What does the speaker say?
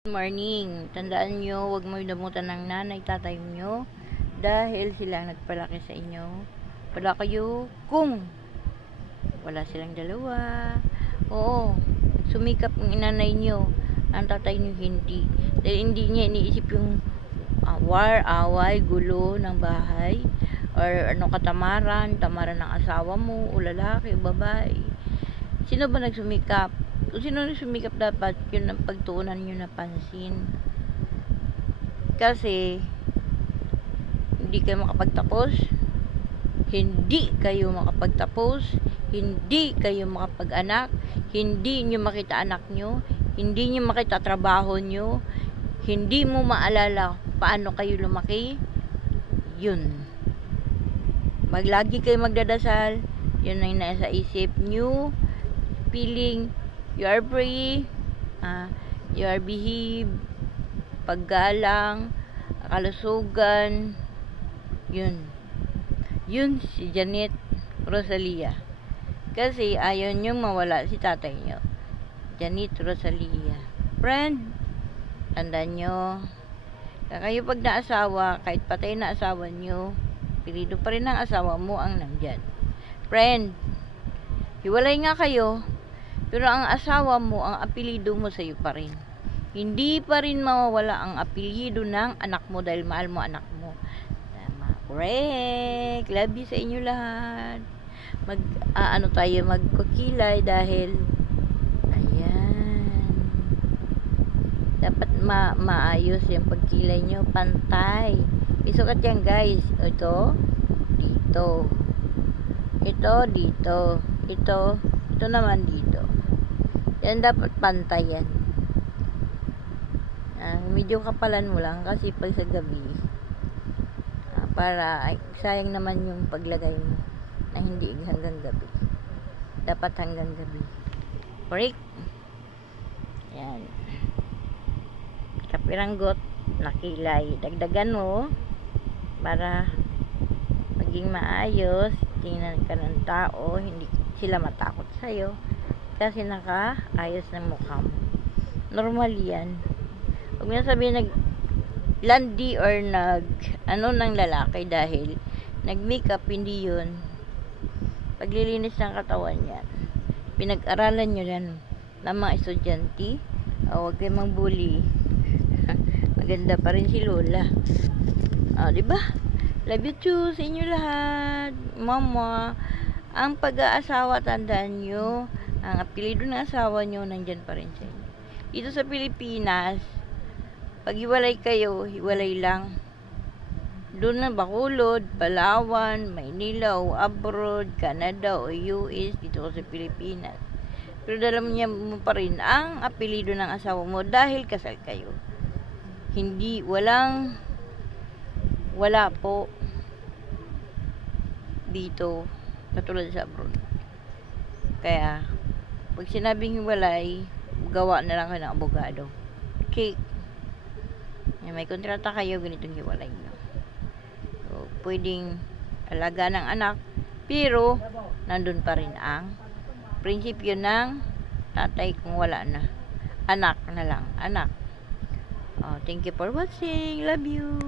Good morning. Tandaan nyo, huwag mo damutan ng nanay, tatay nyo dahil sila ang nagpalaki sa inyo. Wala kayo kung wala silang dalawa. Oo, sumikap ang inanay nyo, ang tatay nyo hindi. Dahil hindi niya iniisip yung away, gulo ng bahay or tamaran ng asawa mo o lalaki o babae. Sino ba nagsumikap? Kung sino nagsumikap, dapat yun ang pagtuunan nyo na pansin. Kasi hindi kayo makapagtapos, hindi kayo makapag-anak, hindi nyo makita anak nyo, hindi nyo makita trabaho nyo, hindi mo maalala paano kayo lumaki. Yun, maglagi kayo magdadasal. Yun ang nasa isip nyo, feeling you are free, you are behave, paggalang, kalusugan. Yun si Janet Rosalia. Kasi ayaw nyo mawala si tatay nyo, Janet Rosalia. Friend, tandaan nyo, kayo pag naasawa, kahit patay na asawa nyo, pilido pa rin ang asawa mo ang nandyan. Friend, hiwalay nga kayo, pero ang asawa mo, ang apelido mo sa'yo pa rin. Hindi pa rin mawawala ang apelido ng anak mo dahil mahal mo anak mo. Tama. Correct. Love you sa inyo lahat. Magkukilay dahil ayan. Dapat maayos yung pagkilay nyo. Pantay. Isukat yan, guys. Ito, dito. Ito, dito. Ito naman dito. Yan dapat pantay yan. Medyo kapalan mo lang kasi pag sa gabi, para sayang naman yung paglagay mo na hindi hanggang gabi. Dapat hanggang gabi. Correct? Yan. Kapiranggot na kilay. Dagdagan mo para maging maayos. Tingnan ka ng tao, hindi sila matakot sa'yo kasi nakaayos ng mukha mo. Normal yan. Huwag mo na sabihin landi or ng lalaki dahil nag-makeup, hindi yun paglilinis ng katawan yan. Pinag-aralan nyo yan ng mga estudyante. Huwag kayo mang-bully. Maganda pa rin si Lola. Diba? Love you too sa inyo lahat. Mama, ang pag-aasawa, tandaan nyo, ang apelido ng asawa nyo nandyan pa rin sa inyo. Dito sa Pilipinas, pag hiwalay kayo, hiwalay lang. Doon na Bacolod, Palawan, Maynila o abroad, Canada o US, dito sa Pilipinas. Pero dalam niya mo pa rin ang apelido ng asawa mo dahil kasal kayo. Hindi, wala po dito katulad sa abroad. Kaya pag sinabing hiwalay, gawa na lang kayo ng abogado. Okay, may kontrata kayo, ganitong hiwalay nyo. So, pwedeng alaga ng anak, pero nandun pa rin ang prinsipyo ng tatay kung wala na. Anak na lang, anak. Thank you for watching. Love you.